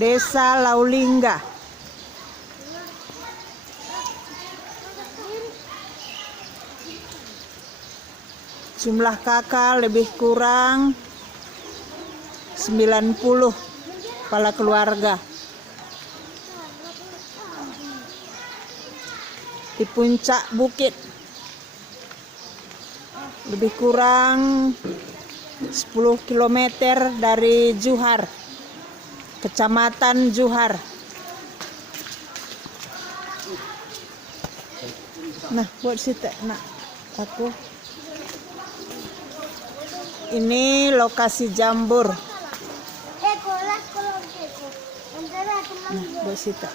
Desa Laulingga. Jumlah kakak lebih kurang 90 kepala keluarga. Di puncak bukit, lebih kurang 10 km dari Johar, Kecamatan Johar. Nah, buat situ nak aku. Ini lokasi jambur. Nah, buat situ.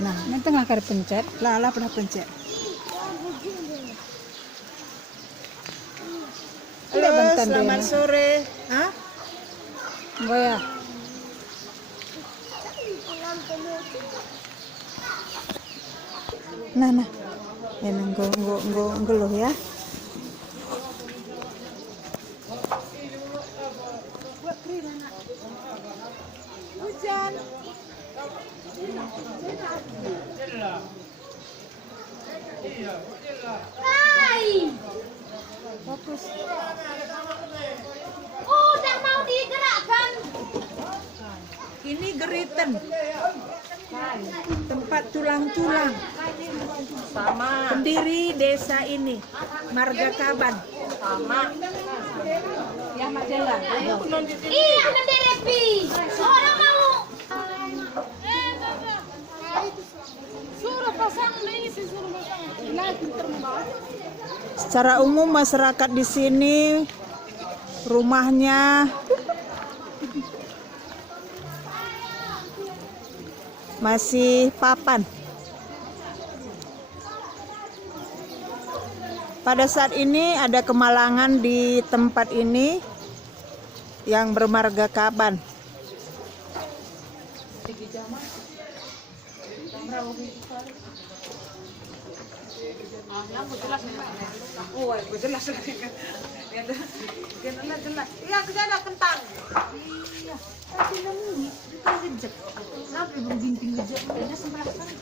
Nah, Ini tengah kali pencet. lah pernah pencet. Ada Halo, bantan selamat dia. sore. Hah? Enggak ya? Nah. Ini ngeluh ya. Hujan. Fokus. Udah mau digerakkan. Ini Geriten. Tempat tulang-tulang. Sama. Pendiri desa ini, Marga Kaban. Sama. Ya Madela. Iya, menderepi. Orang mau. Suruh pasang ini sih, suruh pasang. Lagi termembah. Secara umum masyarakat di sini rumahnya masih papan. Pada saat ini ada kemalangan di tempat ini yang bermarga Kaban. Jelas lagi kan. Jelas. Iya, ada kentang. Iya. Tapi namun kita reject. Kenapa belum bimbing reject? Ada sebelah sana.